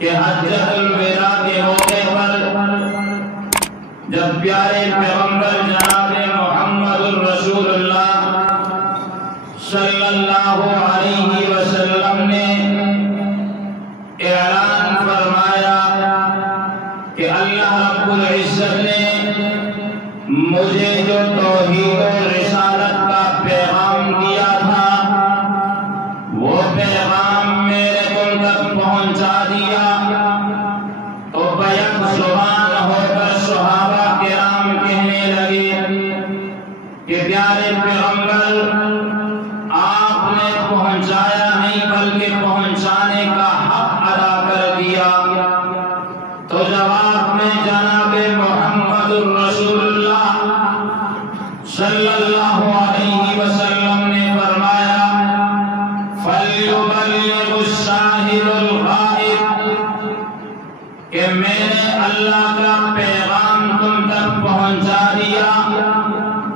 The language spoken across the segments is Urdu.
کہ حجۃ الوداع کے موقع پر جب پیارے پیغمبر جناب محمد الرسول اللہ صلی اللہ علیہ وسلم نے اعلان فرمایا کہ اللہ رب العزت نے مجھے جو توحید و رسالت کا پیغام دیا تھا وہ پیغام میرے تم تک پہنچا دیا، تو بیک زبان ہو کر صحابہ کرام کہنے لگے کہ پیارے پیغمبر آپ نے پہنچایا نہیں بلکہ پہنچانے کا حق ادا کر دیا۔ تو جواب میں جناب محمد الرسول اللہ صلی اللہ علیہ وسلم نے فرمایا فَلْيُبَلِّغُ الشَّاهِدُ الْغَائِبُ، کہ میں نے اللہ کا پیغام تم تک پہنچا دیا،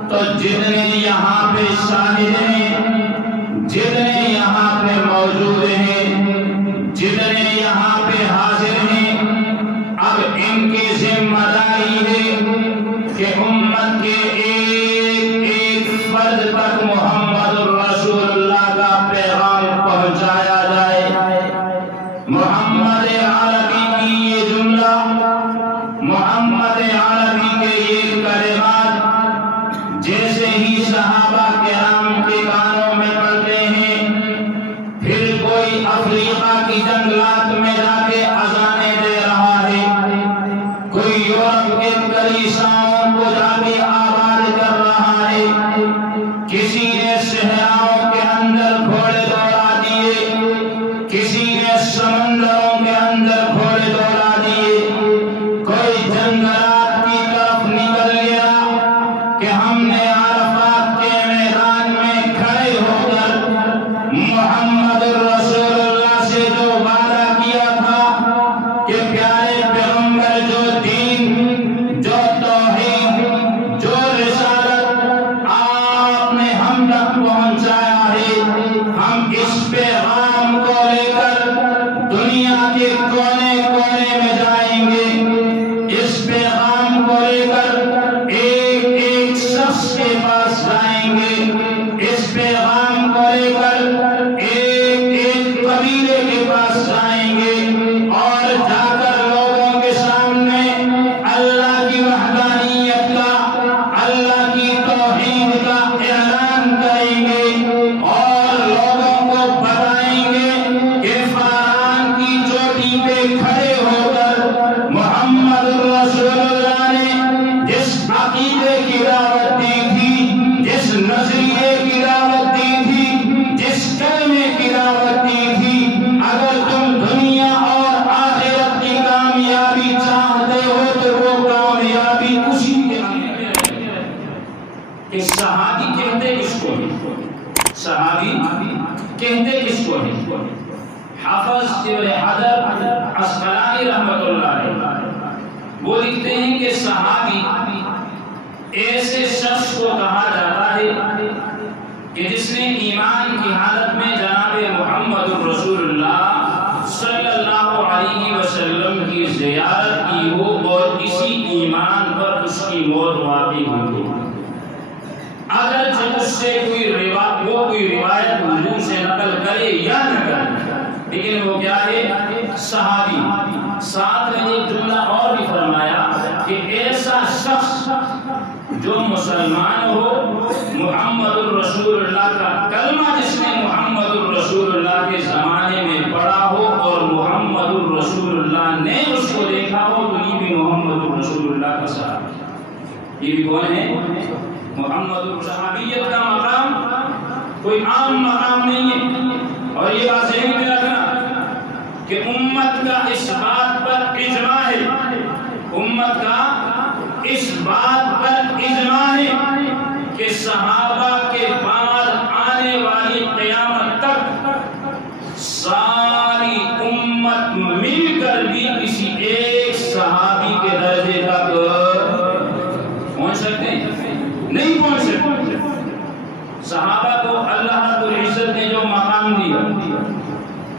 تو جتنے یہاں پہ شاہد ہیں، جتنے یہاں پہ موجود ہیں، جتنے یہاں پہ حاضر ہیں، اب ان کی ذمہ داری ہے کہ امت کے ایک ایک فرد تک محمد الرسول اللہ کا پیغام پہنچایا جائے۔ محمد عربی کی یہ جملہ، محمد عربی کے یہ کلمات جیسے ہی صحابہ کرام کے کانوں میں پڑتے ہیں، پھر کوئی افریقہ کی جنگلات میں جا کے اذانیں دے رہا ہے، کوئی یورپ کے کلیساؤں کو جا کے آباد کر رہا ہے، کسی نے صحراؤں کے اندر گھوڑے دوڑا دیے، کسی نے سمندروں کے اندر گھوڑے دوڑا دیے، کوئی جنگلات کی طرف نکل گیا کہ ہم نے عرفات کے میدان میں کھڑے ہو کر محمد الرسول اللہ سے جو وعدہ کیا تھا کہ پیارے پیغمبر جو دین، جو توحید، جو رسالت آپ نے ہم تک پہنچایا ہے، ہم اس پیغام کو لے کر دنیا کے کونے کونے میں جائیں گے، اس پیغام کو لے کر ایک ایک شخص کے پاس جائیں گے، اس پیغام کو لے کر ایک ایک قبیلے کے پاس جائیں گے، اور جا کر لوگوں کے سامنے اللہ کی وحدانیت کا، اللہ کی توحید کا اعلان کریں گے، اور لوگوں کو بتائیں گے کہ فاران کی چوٹی پہ کھڑے ہو کر محمد الرسول اللہ نے جس عقیدے کی دعوت دی تھی، جس نظریے کی دعوت دی تھی، جس کلمے کی دعوت دی تھی، اگر تم دنیا اور آخرت کی کامیابی چاہتے ہو تو وہ کامیابی اسی کے اندر ہے۔ کہ صحابی کہتے کس کو ہے؟ صحابی کہتے کس کو ہے؟ حافظ ابن حجر عسقلانی رحمۃ اللہ علیہ وہ لکھتے ہیں کہ صحابی ایسے شخص کو کہا جاتا ہے کہ جس نے ایمان کی حالت میں جناب محمد الرسول اللہ صلی اللہ علیہ وسلم کی زیارت کی ہو اور اسی ایمان پر اس کی موت واقع ہوئی ہو، اگرچہ اس سے کوئی روایت حضور سے نقل کرے یا نہ کرے، لیکن وہ کیا ہے؟ صحابی۔ ساتھ میں ایک جملہ اور بھی فرمایا کہ ایسا شخص جو مسلمان ہو، محمد الرسول اللہ کا کلمہ جس نے محمد الرسول اللہ کے زمانے میں پڑھا ہو اور محمد الرسول اللہ نے اس کو دیکھا ہو، تو یہ بھی محمد الرسول اللہ کا صحابی۔ یہ بھی کون ہے؟ محمد صحابیت کا مقام کوئی عام مقام نہیں ہے، اور یہ بات ذہن میں رکھنا کہ امت کا اس بات پر اجماع ہے، امت کا اس بات پر اجماع ہے کہ صحابہ کے بعد آنے والی قیامت تک ساری امت مل کر بھی کسی ایک صحابی کے درجے تک پہنچ سکتے ہیں؟ نہیں پہنچ سکتے۔ صحابہ کو اللہ رب العزت نے جو مقام دیا،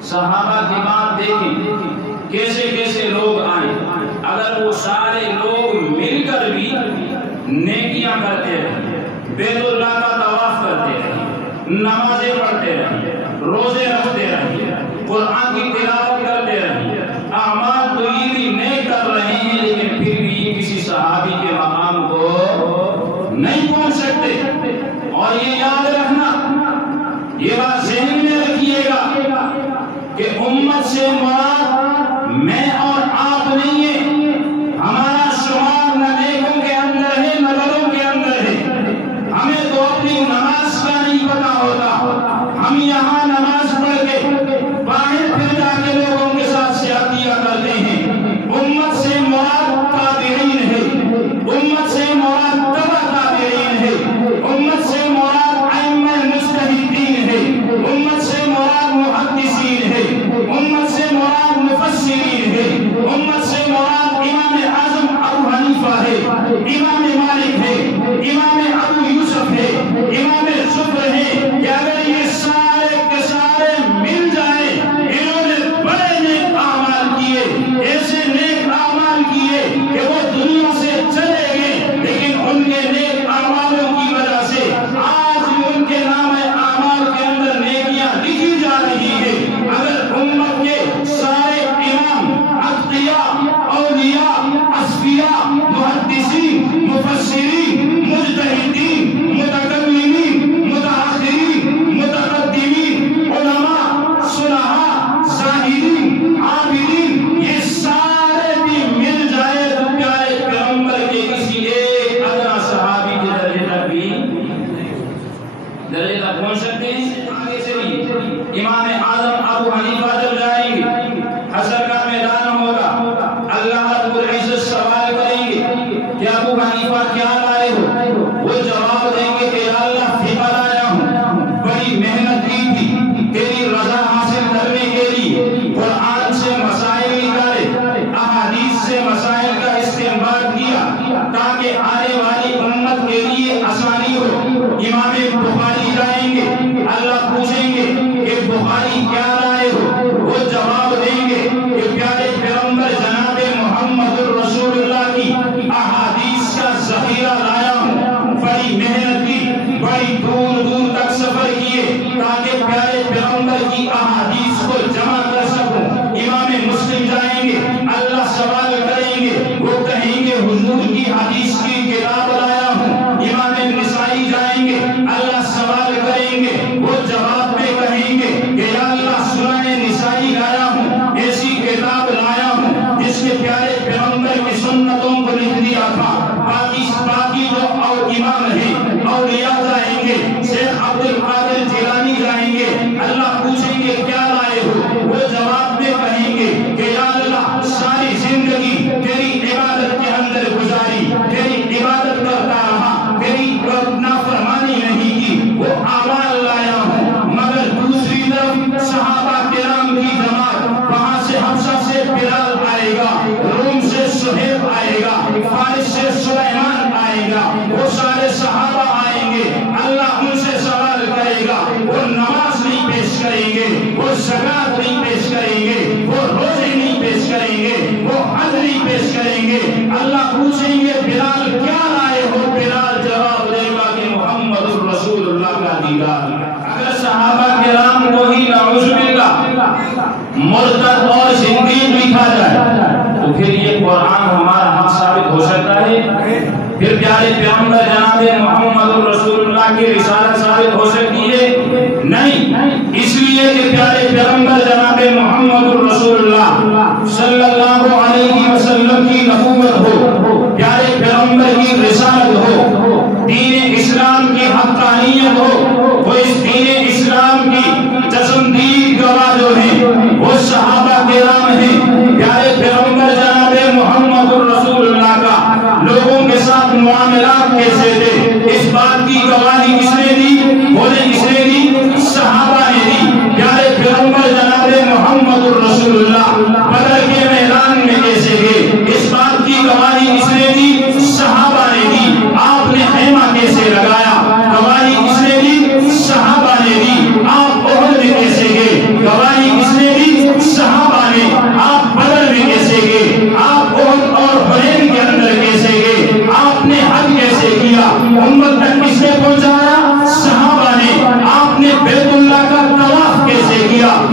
صحابہ کی بات دیکھیں کیسے کیسے لوگ آئیں، اگر وہ سارے لوگ مل کر بھی نیکیاں کرتے رہیں، بیت اللہ کا طواف کرتے رہیں، نمازیں پڑھتے رہیں، روزے رکھتے رہیں، قرآن کی تلاوت کرتے رہیں، اعمال تو یہ بھی نیک کر رہے ہیں، لیکن پھر بھی کسی صحابی کے مقام کو نہیں پہنچ سکتے۔ اور یہ یاد رکھنا، یہ بات ذہن میں رکھیے گا کہ امت سے مراد میں اور آپ نہیں ہے، ہمارا شمار نہ نیکوں کے اندر ہے نہ بدوں کے اندر ہے۔ ہمیں تو اپنی نماز کا نہیں پتا ہوتا، ہم یہاں نماز پڑھ کے باہر پھر جا کے لوگوں کے ساتھ سیاحتیاں کرتے ہیں۔ امت سے مراد تابعین ہے، امت سے مراد تبع تابعین ہے، امت سے مراد ائمہ مجتہدین ہے، امت سے مراد محدثین ہے، امت سے مراد مفسرین ہے، امت سے مراد امام اعظم ابو حنیفہ ہے، امام مالک ہے، امام ابو یوسف ہے، امام زفر ہے، کہ اگر یہ سارے کے سارے مل جائیں، انہوں نے بڑے نیک اعمال کیے، ایسے نیک اعمال کیے کہ وہ دنیا سے چلے گئے، لیکن ان کے نیک اعمالوں کی وجہ سے آج بھی ان کے نام اعمال کے اندر نیکیاں لکھی جا رہی ہے۔ اگر امت کے سارے امام، اتقیاء، اولیاء، اصفیاء، محدثین، مفسرین، مجتہدین، متکلمین، متاخرین، متقدمین، علماء، صلحاء، زاہدین، عابدین، یہ سارے بھی مل جائے تو پیارے پیغمبر کے کسی ایک ادنا صحابی کے درجے تک بھی درجے تک پہنچ سکتے ہیں۔ آگے چلیے، امام اعظم ابو حنیفہ جب جائیں گے، حشر کا میدان ہوگا، اللہ رب العزت سوال کریں گے کہ ابو حنیفہ کیا لائے ہو؟ وہ جواب دیں گے کہ یا اللہ فقہ لایا ہوں، بڑی محنت کی تھی تیری رضا حاصل کرنے کے لیے، قرآن سے مسائل نکالے، احادیث سے مسائل کا استنباط کیا تاکہ آنے والی امت کے لیے آسانی ہو۔ امام بخاری جائیں گے، اللہ پوچھیں گے کہ بخاری کیا لائے ہو؟ وہ جواب دیں گے کہ پیارے پیغمبر جناب محمد رسول اللہ کی احادیث کا ذخیرہ لایا ہوں، بڑی محنت کی، بڑی دور دور تک سفر کیے تاکہ پیارے پیغمبر کی احادیث کو جمع کر سکوں۔ امام مسلم جائیں گے، اللہ سوال کریں گے، وہ کہیں گے حضور کی حدیث کی کتاب لایا ہوں۔ امام نسائی جائیں گے، اللہ سوال کریں گے، وہ جواب میں کہیں گے کہ یا اللہ سنن نسائی لایا ہوں، ایسی کتاب لایا ہوں جس کے پیارے پیغمبر کی سنتوں کو لکھ دیا تھا۔ باقی جو اور امام ہیں، اولیاء جائیں گے، شیخ عبد القادر جیلانی جائیں گے، اللہ پوچھیں گے کیا لائے ہو؟ وہ جواب میں کہیں گے کہ یا اللہ ساری زندگی تیری عبادت کے اندر گزاری، تیری عبادت کرتا رہا، تیری نافرمانی نہیں کی، وہ اعمال لایا ہوں۔ مگر دوسری طرف صحابہ کرام کی جماعت، وہاں سے حبشہ سے بلال آئے گا، روم سے صہیب آئے گا، فارس سے سلیمان آئے گا، وہ سارے صحابہ آئیں گے، اللہ ان سے سوال کرے گا، وہ نماز نہیں پیش کریں گے، وہ زکوٰۃ نہیں پیش کریں گے، وہ روزے نہیں پیش کریں گے، وہ حج نہیں پیش کریں گے۔ اللہ پوچھیں گے بلال کیا لائے ہو؟ بلال جواب دے گا کہ محمد الرسول اللہ کا دیدار۔ اگر صحابہ کرام کو ہی نعوذ باللہ مرتد اور زندیق لکھا جائے تو پھر یہ قرآن ہمارا حق ثابت ہو سکتا ہے؟ پھر پیارے پیغمبر جناب محمد الرسول اللہ کی رسالت ثابت ہو سکتی ہے؟ نہیں، اس لیے کہ پیارے پیغمبر جناب محمد الرسول اللہ صلی اللہ علیہ وسلم کی نبوت ہو، پیارے پیغمبر کی رسالت ہو، دین اسلام کی حقانیت ہو، وہ اس دین اسلام کی چشمدید گواہ جو ہیں وہ صحابہ کرام ہیں۔ پیارے پیغمبر جناب محمد الرسول اللہ کا لوگوں کے ساتھ معاملات کیسے تھے، اس بات کی گواہی کس نے دی؟ بولے کس نے دی؟ صحابہ نے دی۔ پیارے پیغمبر جناب محمد الرسول اللہ بدر کے میدان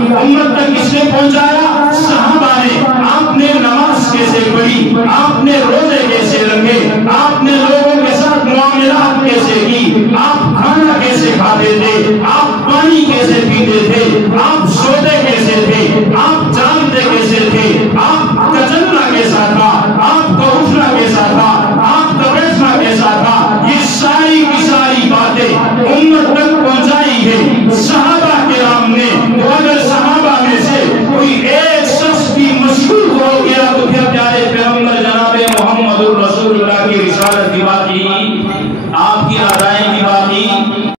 امت تک کس نے پہنچایا؟ صحابہ نے۔ آپ نے نماز کیسے پڑھی، آپ نے روزے کیسے رکھے، آپ نے لوگوں کے ساتھ معاملات کیسے کی، آپ کھانا کیسے کھاتے تھے، آپ پانی کیسے پیتے تھے، آپ سوتے کیسے تھے، آپ جاگتے کیسے تھے، آپ کا چلنا کیسا تھا، آپ کا اٹھنا کیسا